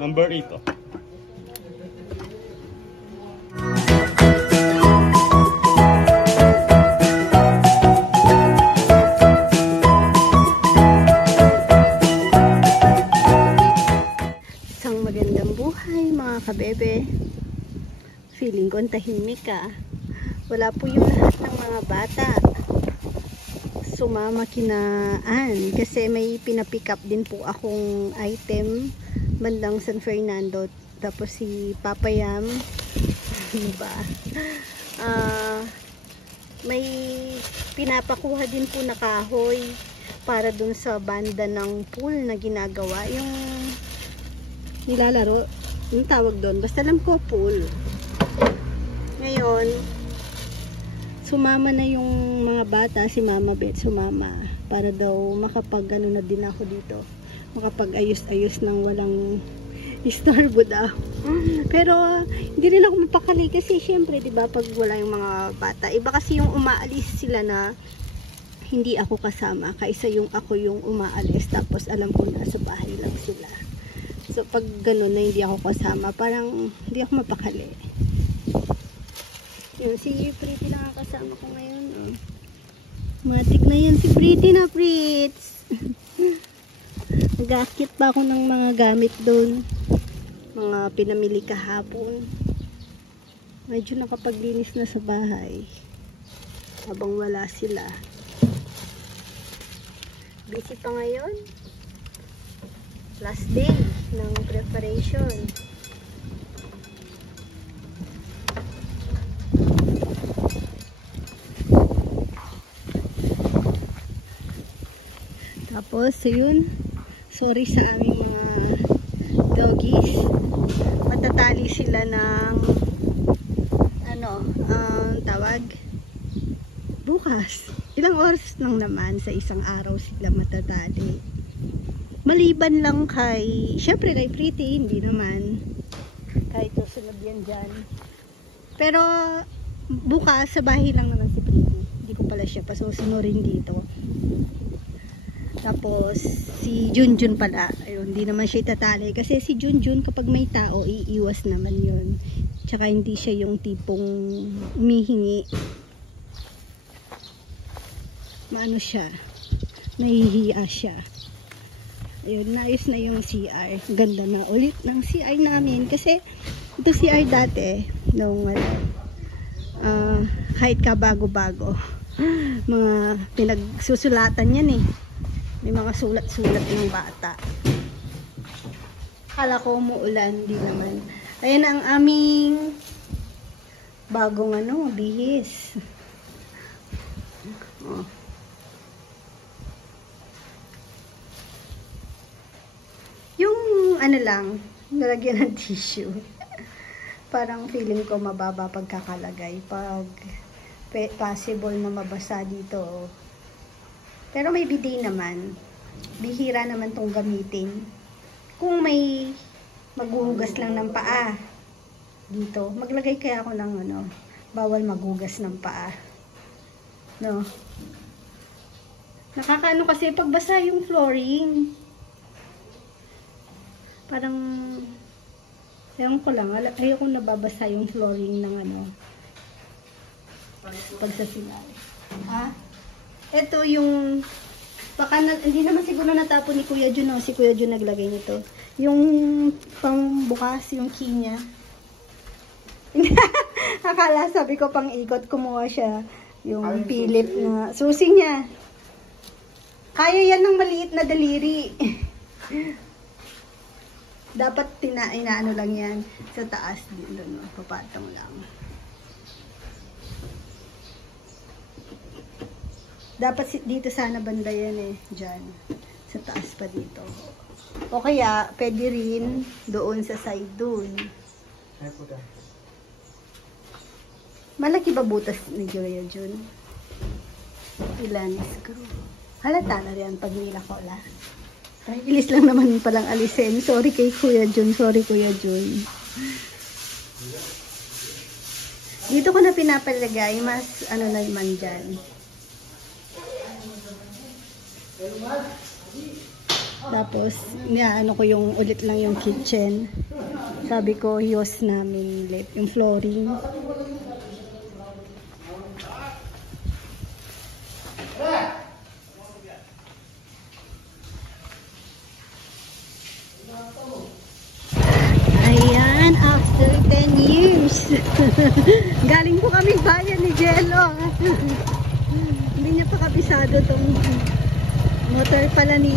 Number 8 oh. Isang magandang buhay mga kabebe. Feeling ko ang tahimik ah. Wala po yung lahat ng mga bata. Sumama kinaan kasi may pinapick up din po akong item bandang San Fernando. Tapos si Papa Yam diba? May pinapakuha din po na kahoy para dun sa banda ng pool na ginagawa, yung nilalaro, yung tawag doon, basta alam ko pool. Ngayon sumama na yung mga bata, si Mama Beth sumama para daw makapag ano na din ako dito, makapag ayos-ayos ng walang istorbo daw. Pero hindi rin ako mapakali kasi syempre diba pag wala yung mga bata, iba kasi yung umaalis sila na hindi ako kasama, kaysa yung ako yung umaalis tapos alam ko nasa bahay lang sila. So pag ganun na hindi ako kasama, parang hindi ako mapakali. Yun, si Pretty na kasama ko ngayon. Oh. Matik na yan si Pretty na, Fritz. Nag-aakit pa ako ng mga gamit doon. Mga pinamili kahapon. Medyo nakapaglinis na sa bahay. Habang wala sila. Busy pa ngayon. Last day ng preparation. Tapos, so yun, sorry sa aming mga doggies. Matatali sila ng tawag bukas. Ilang oras lang naman sa isang araw sila matatali. Maliban lang kay, syempre kay Pretty, hindi naman. Kahit susunod yan dyan. Pero, bukas sa bahay lang naman si Pretty. Hindi ko pala siya pasusunurin dito. Tapos, si Junjun pala. Ayun, hindi naman siya itatali. Kasi si Junjun, kapag may tao, iiwas naman yun. Tsaka hindi siya yung tipong umihingi. Maano siya? Nahihiya siya. Ayun, naayos na yung CR. Ganda na ulit ng CR namin. Kasi, ito CR dati, nung kahit ka bago-bago. Mga pinagsusulatan yan eh. May mga sulat-sulat ng bata. Kala ko umuulan, di naman. Ayan ang aming bagong bihis. Oh. Yung lang, nalagyan ng tissue. Parang feeling ko mababa pagkakalagay pag possible na mabasa dito. Pero may bidet naman. Bihira naman tong gamitin. Kung may maghuhugas lang ng paa dito, maglagay kaya ako ng bawal maghugas ng paa. No? Nakakaano kasi pagbasa yung flooring. Parang ewan ko lang, ayoko nababasa yung flooring ng pagsasilaw. Ha? Ito yung, baka hindi naman siguro natapon ni Kuya Jun, si Kuya Jun naglagay nito. Yung pangbukas, yung key niya. Akala, sabi ko pang ikot, kumuha siya. Yung Philip na susi niya. Kaya yan ng maliit na daliri. Dapat inaano lang yan sa taas din doon, papatong lang. Dapat dito sana banda yan eh, dyan. Sa taas pa dito. O kaya, pwede rin doon sa side doon. Malaki ba butas ni Joya Jun? Ilan screw? Halata na rin pag nilakula. Ilis lang naman palang alisin. Sorry kay Kuya Jun. Sorry Kuya Jun. Dito ko na pinapalagay. Mas naman dyan. Tapos, ano ko yung ulit lang yung kitchen. Sabi ko, use namin ulit yung flooring. Ayan, after 10 years. Galing po kami bayan ni Jello. Hindi niya pa kabisado tong motor pala ni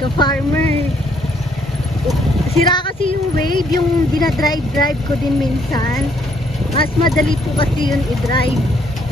ka-farmer. Sira kasi yung wave, yung dinadrive ko din minsan. Mas madali po kasi yun i-drive.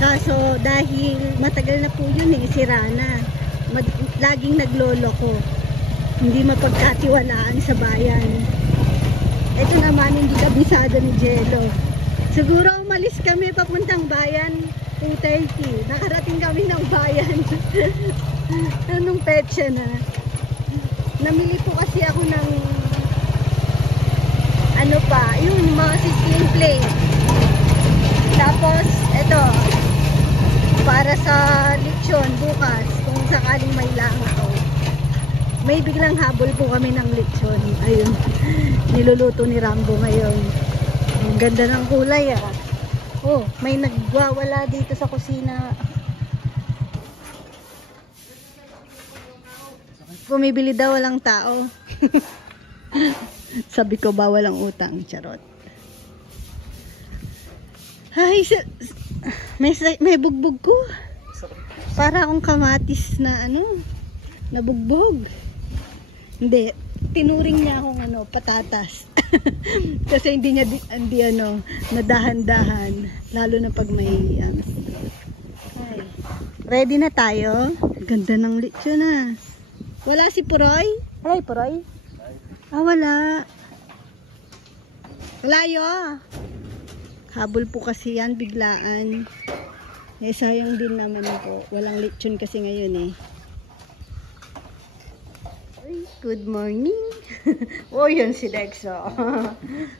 Kaso dahil matagal na po yun sira na. Laging naglolo ko. Hindi mapagkatiwalaan sa bayan. Ito naman hindi kabisado ni Jello. Siguro umalis kami papuntang bayan 2:30. Nakarating kami ng bayan. Anong petsa na? Namili po kasi ako ng ano pa, yung mga 16 plate. Tapos ito para sa lechon bukas kung sakaling may langaw. May biglang habol po kami ng lechon. Ayun, niluluto ni Rambo ngayon. Ang ganda ng kulay ah. Oh, may nagwawala dito sa kusina. Bumibili daw walang tao. Sabi ko bawal ang utang, charot. Ay, may bugbog ko. Para akong kamatis na nabugbog. Hindi, tinuring niya akong patatas. Kasi hindi nadahan-dahan. Lalo na pag may ay. Ready na tayo. Ganda ng lechon na. Wala si Puroy? Ay, Puroy? Ah, wala. Walayo. Habol po kasi yan, biglaan. Sayang din naman po. Walang lechon kasi ngayon Good morning. Oh, yun si Dexo.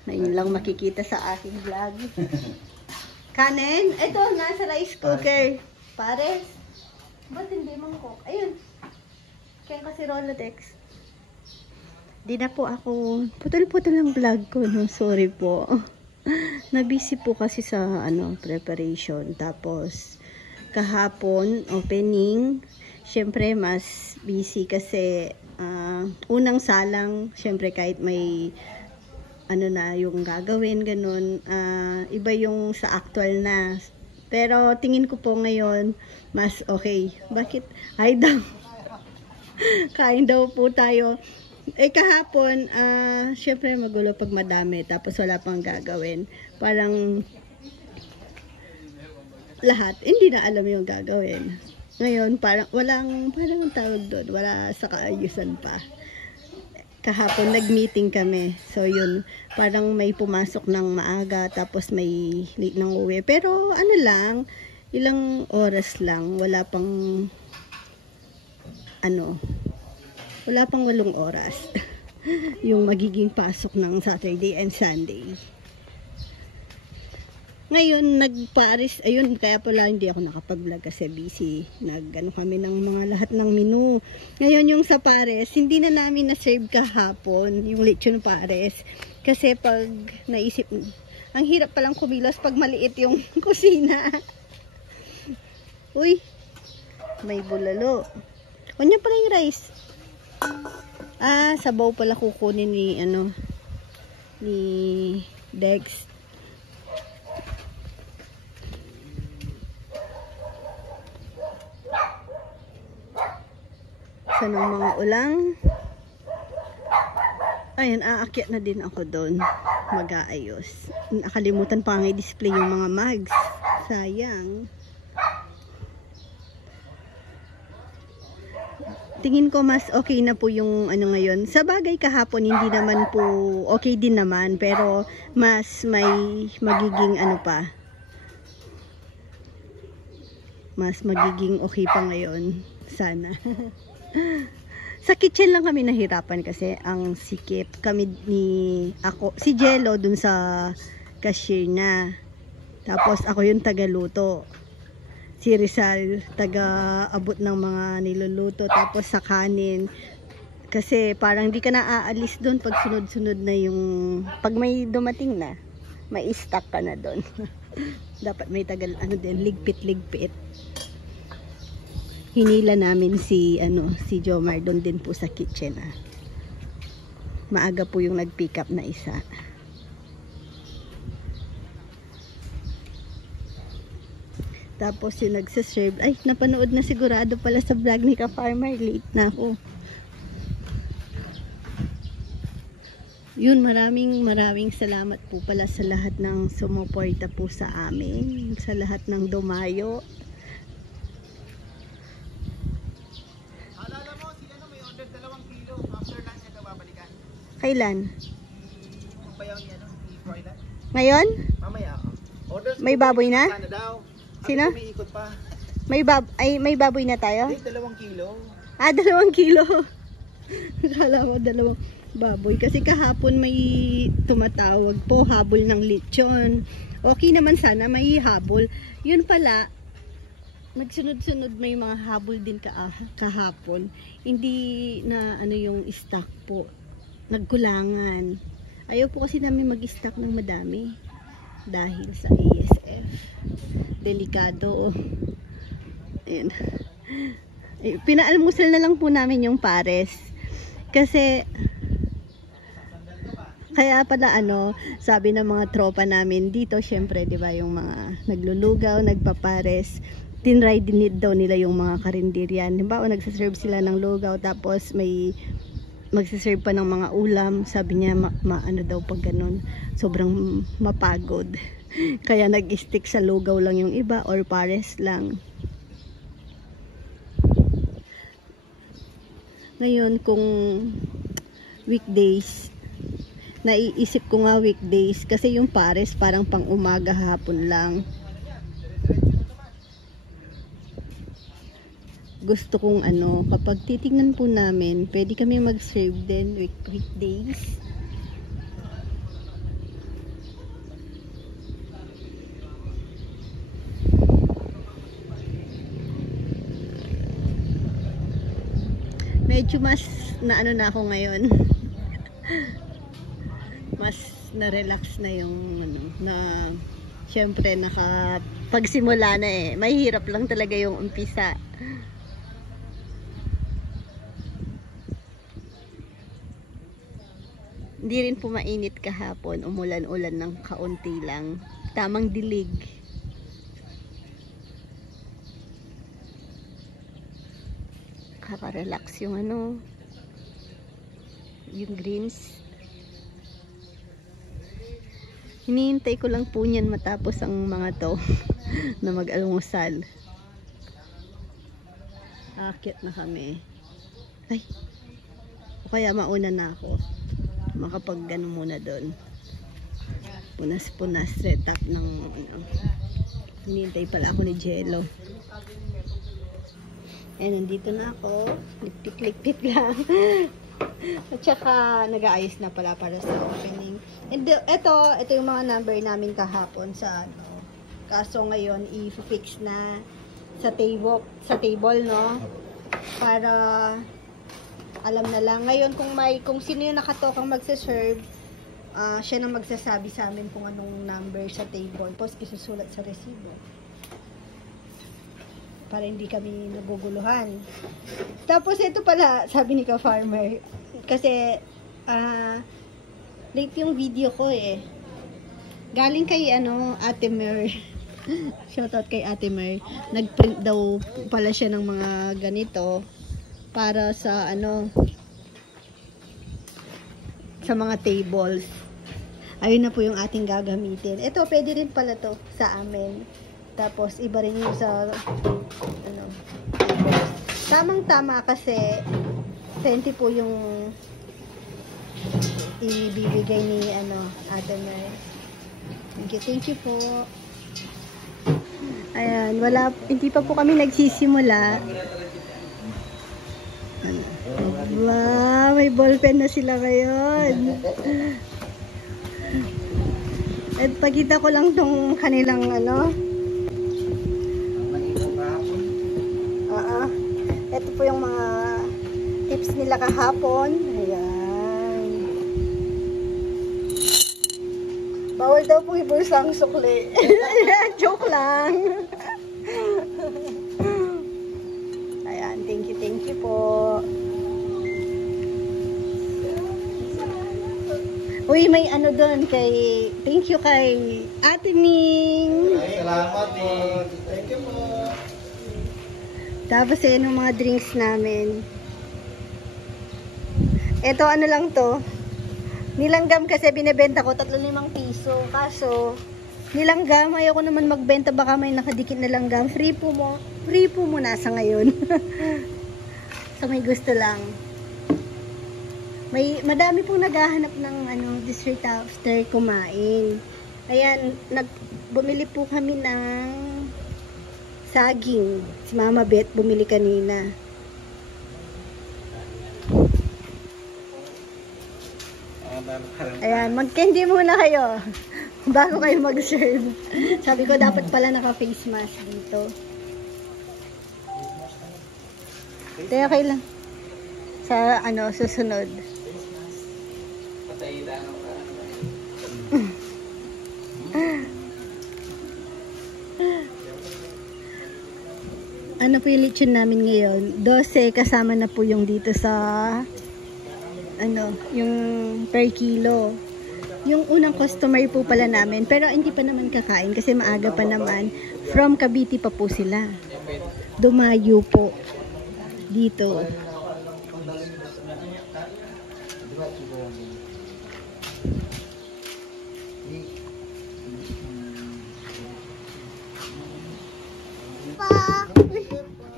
Ngayon lang makikita sa aking vlog. Kanin. Ito, nasa rice cooker. Pares. Ba't hindi mangkok? Ayun. Kaya kasi Rolodex. Di na po ako. Putol-putol ang vlog ko. No? Sorry po. Nabisi po kasi sa preparation. Tapos, kahapon, opening. Syempre, mas busy kasi unang salang, syempre kahit may yung gagawin, ganun, iba yung sa actual na. Pero tingin ko po ngayon, mas okay. Bakit? Ay daw. Kain daw po tayo. Kahapon, syempre magulo pag madami, tapos wala pang gagawin. Parang lahat, hindi na alam yung gagawin. Ngayon, parang ang tawag doon, wala sa kaayusan pa. Kahapon, nag-meeting kami. So, yun, parang may pumasok ng maaga, tapos may late nang uwi. Pero, ilang oras lang, wala pang 8 oras. Yung magiging pasok ng Saturday and Sunday. Ngayon, nagparis, ayun, kaya pala hindi ako nakapag-vlog kasi busy. Kami ng mga lahat ng menu. Ngayon, yung sa pares, hindi na namin na-serve kahapon, yung lechon pares. Kasi pag naisip, ang hirap palang kumilos pag maliit yung kusina. Uy, may bulalo. Kanya pala yung rice. Sabaw pala kukunin ni Dex. Sa ng mga ulang. Ayun, aakyat na din ako doon. Mag-aayos. Nakalimutan pa nga i-display yung mga mugs. Sayang. Tingin ko mas okay na po yung ngayon. Sa bagay kahapon, hindi naman po okay din naman. Pero mas may magiging mas magiging okay pa ngayon. Sana. Sa kitchen lang kami nahirapan kasi ang sikip kami si Jello dun sa cashier na. Tapos ako yung tagaluto. Si Rizal taga-abot ng mga niluluto. Tapos sa kanin Kasi parang di ka na aalis doon pag sunod-sunod na yung, pag may dumating na, may stock ka na doon. Dapat may tagal, ano din, ligpit-ligpit. Hinila namin si Jomar doon din po sa kitchen. Maaga po yung nag-pick up na isa. Tapos yung nagsaserve, ay napanood na sigurado pala sa vlog ni Ka-Farmer, late na ako. Yun, maraming salamat po pala sa lahat ng sumuporta po sa amin, sa lahat ng dumayo. Alala mo, si may order 2 kilo, after lunch ito babalikan. Kailan? Kung bayaw ni Froilan. Ngayon? Mamaya ako. Order May baboy na? Sana daw. Sino? Umiikot pa. May baboy na tayo? Hindi, 2 kilo. 2 kilo. Akala ko 2 baboy. Kasi kahapon may tumatawag po, habol ng lechon. Okay naman sana, may habol. Yun pala, magsunod-sunod may mga habol din kahapon. Hindi na yung stock po. Nagkulangan. Ayaw po kasi namin mag-stock ng madami. Dahil sa ASF. Delikado. Ayan. Pinaalmusal na lang po namin yung pares. Kasi kaya pala sabi ng mga tropa namin dito, syempre 'di ba, yung mga naglulugaw, nagpapares, tinry din daw nila yung mga karinderyan. Diba, nagsaserve sila ng lugaw tapos may magsaserve pa ng mga ulam. Sabi niya ano daw pag ganun, sobrang mapagod. Kaya nag-stick sa lugaw lang yung iba or pares lang. Ngayon kung weekdays, naiisip ko nga weekdays kasi yung pares parang pang umaga hapon lang. Gusto kong kapag titingnan po namin, pwede kami mag-serve din weekdays. Medyo mas na ako ngayon. Mas na-relax na yung na syempre pagsimula na mahirap lang talaga yung umpisa. Hindi rin po mainit kahapon, umulan-ulan ng kaunti lang, tamang dilig. Kaka-relax yung yung greens. Hinihintay ko lang po niyan matapos ang mga to na mag-almusal. Akit na kami. Ay, o kaya mauna na ako. Makapag muna doon. Punas-punas, set up ng hinihintay pala ako ni Jello. Nandito na ako. Lipit-lipit lang. At saka nag-aayos na pala para sa opening. And ito yung mga number namin kahapon sa kaso ngayon i-fix na sa table, no? Para alam na lang. Ngayon kung sino yung nakatokang magse-serve, siya nang magsasabi sa amin kung anong number sa table. Tapos isusulat sa resibo. Para hindi kami naguguluhan. Tapos ito pala, sabi ni Ka-Farmer, kasi late yung video ko galing kay Ate Mer. Shoutout kay Ate Mer. Nagprint daw pala siya ng mga ganito para sa sa mga tables. Ayun na po yung ating gagamitin. Ito pwede rin pala to sa amin. Tapos iba rin yung sa tamang-tama kasi 20 po yung ibibigay ni Ate Mer. Thank you po. Ayan, hindi pa po kami nagsisimula. Wow, may ballpen na sila ngayon. At pagkita ko lang tong kanilang ito po yung mga tips chips nila kahapon. Ayan. Bawal daw po ibulsa ang sukli. Joke lang. Ayan, thank you po. Uy, may ano doon kay, thank you kay Ate Ning. Salamat po. Thank you po. Tapos yung mga drinks namin. Ito ano lang to. Nilanggam kasi binebenta ko 35 piso. Kaso nilanggam ayoko naman magbenta baka may nakadikit na langgam. Free po muna sa ngayon. So may gusto lang. Madami pong naghahanap ng dessert after kumain. Ayan, bumili po kami ng saging. Si Mama Beth bumili kanina. Ayan, mag-candy muna kayo bago kayo mag-serve. Sabi ko dapat pala naka-face mask dito. Kaya okay lang. Sa susunod. Ano po yung lechon namin ngayon? 12 kasama na po yung dito sa yung per kilo. Yung unang customer po pala namin, pero hindi pa naman kakain kasi maaga pa naman. From Cavite pa po sila. Dumayo po dito.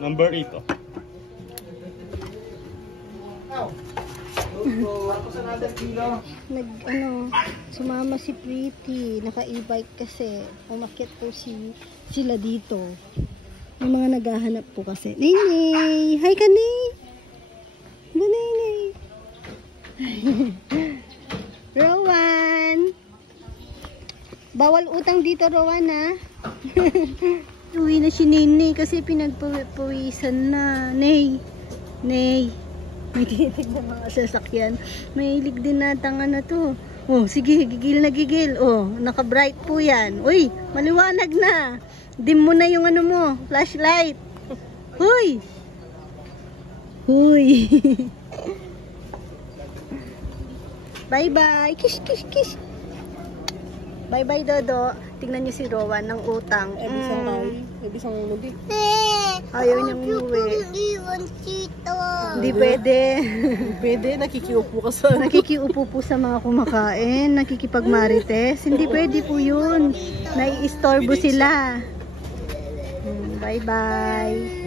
Number 8 oh. Sumama si Pretty, naka e-bike kasi. Umakyat po sila dito. Yung mga naghahanap po kasi. Nay! Hi ka, Nay! Nay! Rowan! Bawal utang dito, Rowan, ha? Uwi na si Nene kasi pinagpawisan na. Nay! May titig na mga sasakyan. Mahilig din natanga na to. Oh, sige, gigil na gigil. Oh, naka-bright po yan. Uy, maliwanag na. Dim mo na yung mo, flashlight. Huy! Huy! Bye-bye. Kiss, kiss, kiss. Bye-bye, Dodo. Tingnan niyo si Rowan ng utang. Ebisang umuwi. Ayaw niyang umuwi. Hindi pwede. Pwede, nakikiupo ka sa... Nakikiupo po sa mga kumakain. Nakikipagmarites. Hindi pwede po yun. Naiistorbo sila. Bye-bye.